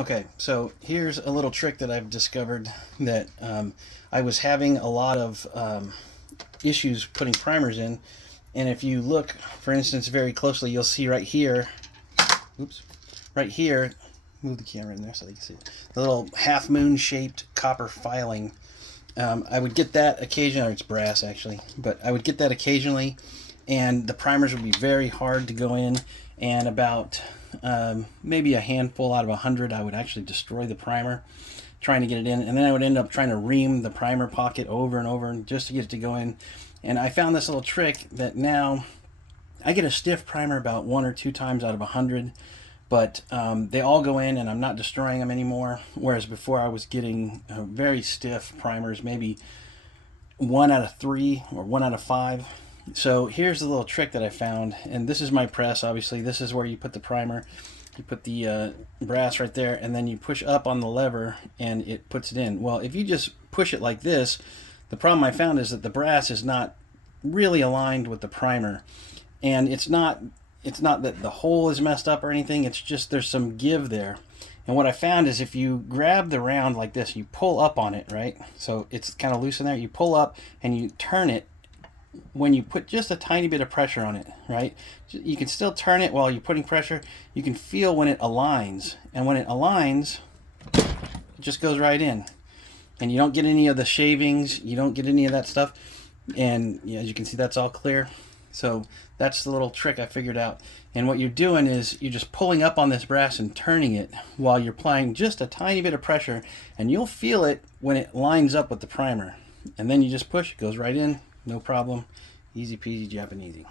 Okay, so here's a little trick that I've discovered that I was having a lot of issues putting primers in. And if you look, for instance, very closely, you'll see right here, oops, right here, move the camera in there so you can see it, the little half moon shaped copper filing. I would get that occasionally, or it's brass actually, but I would get that occasionally, and the primers would be very hard to go in, and about maybe a handful out of 100 I would actually destroy the primer trying to get it in, and then I would end up trying to ream the primer pocket over and over just to get it to go in. And I found this little trick that now I get a stiff primer about 1 or 2 times out of 100, but they all go in and I'm not destroying them anymore, whereas before I was getting very stiff primers, maybe 1 out of 3 or 1 out of 5. So here's the little trick that I found, and this is my press. Obviously this is where you put the primer. You put the brass right there, and then you push up on the lever and it puts it in. Well, if you just push it like this, the problem I found is that the brass is not really aligned with the primer, and it's not that the hole is messed up or anything, it's just there's some give there. And what I found is if you grab the round like this, you pull up on it, right? So it's kind of loose in there, you pull up and you turn it. When you put just a tiny bit of pressure on it, right, you can still turn it while you're putting pressure. You can feel when it aligns, and when it aligns, it just goes right in, and you don't get any of the shavings, you don't get any of that stuff. And as you can see, that's all clear. So that's the little trick I figured out. And what you're doing is you're just pulling up on this brass and turning it while you're applying just a tiny bit of pressure, and you'll feel it when it lines up with the primer. And then you just push, it goes right in, no problem. Easy peasy Japanesey.